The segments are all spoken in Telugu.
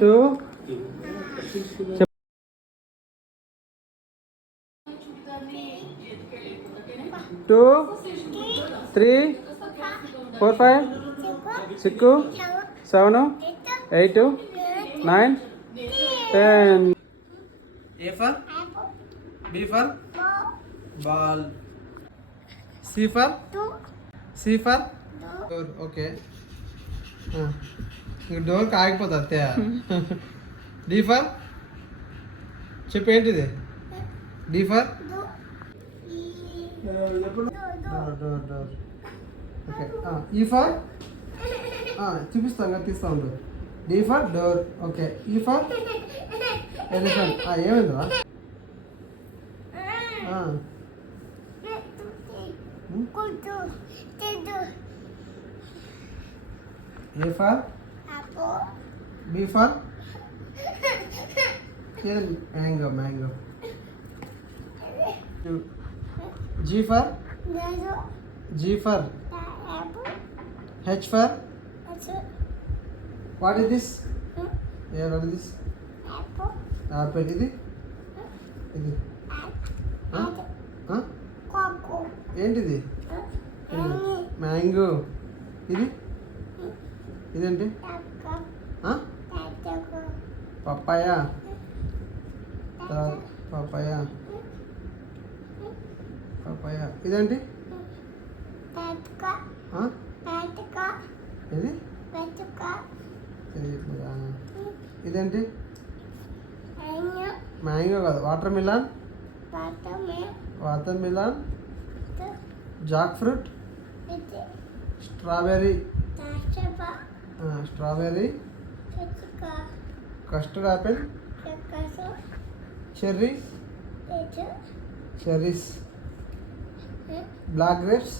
Two 2 3 4 5 6 7 8 9 10. A for B for ball. C for door. Okay. Door ఆగిపోతుంది అంతే. డి ఫర్ చెప్పు ఏంటిది? D for door. Okay. E for చూపిస్తాం కదా, తీస్తా ఉండు. D for door. Okay. E for elephant. ఏమైందా? A for B for mango. G for H for what is this? Yeah, what is this? Apple. ఇది ఏంటిది? మ్యాంగో. ఇదేంటి? పప్పాయ. ఇదేంటి? ఇది ఇదేంటి? మ్యాంగో కాదు, watermelon. Jackfruit. Strawberry. Custard apple. Cherries. Black grapes.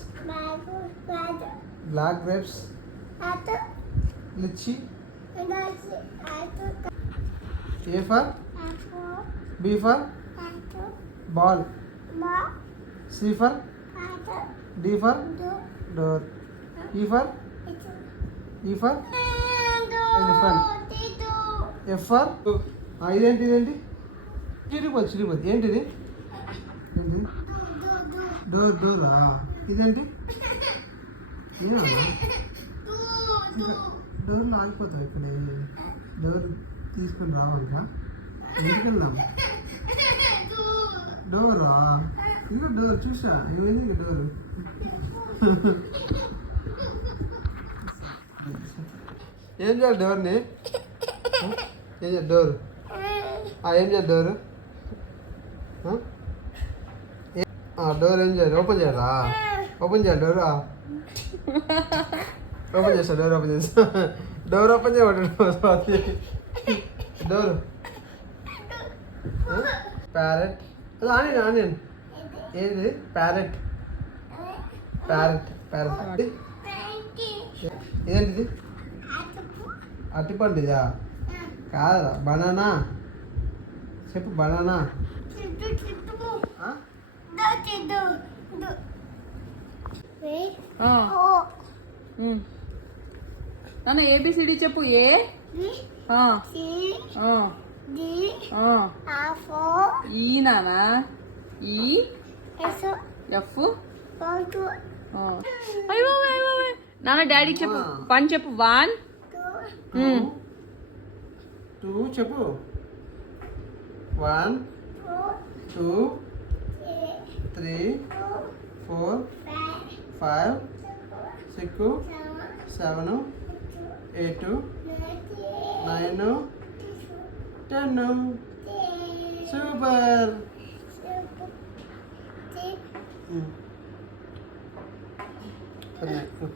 Lychee. A for B for ball. C for D for door. E for elephant. F for ఇదేంటి? చిరిగిపోద్ది. ఏంటిది? డోరా. ఇదేంటి? డోర్లో ఆగిపోతావు. ఇక్కడ డోర్ తీసుకొని రావాలిక. ఎందుకు వెళ్దాం? డోరా. ఇంకా డోర్ చూసా. ఏమైంది ఇంకా డోరు? ఏం చేయాలి డోర్ని? ఏం చేయాలి డోర్? ఏం చేయాలి డోరు? డోర్ ఏం చేయాలి? ఓపెన్ చేయాలా? ఓపెన్ చేయాలి డోర్. ఓపెన్ చేస్తా. డోర్ ఓపెన్ చేయబడి డోర్. ప్యారెట్. ఆనియన్. ఏంటి? ప్యారెట్. ఇదేంటిది? అరటిపండు. ఇదా కాదా? బనానా. చెప్పు. బనానా. నాన్న ఏబిసిడి చెప్పు. ఏ ఈ నానా. ఈ ఎఫ్. నాన్న డాడీ చెప్పు. వన్ చెప్పు. 1 2 చెప్పు. 1 2 3 4 5 6 7 8 9 10. సూపర్.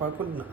పడుకుంటున్నా.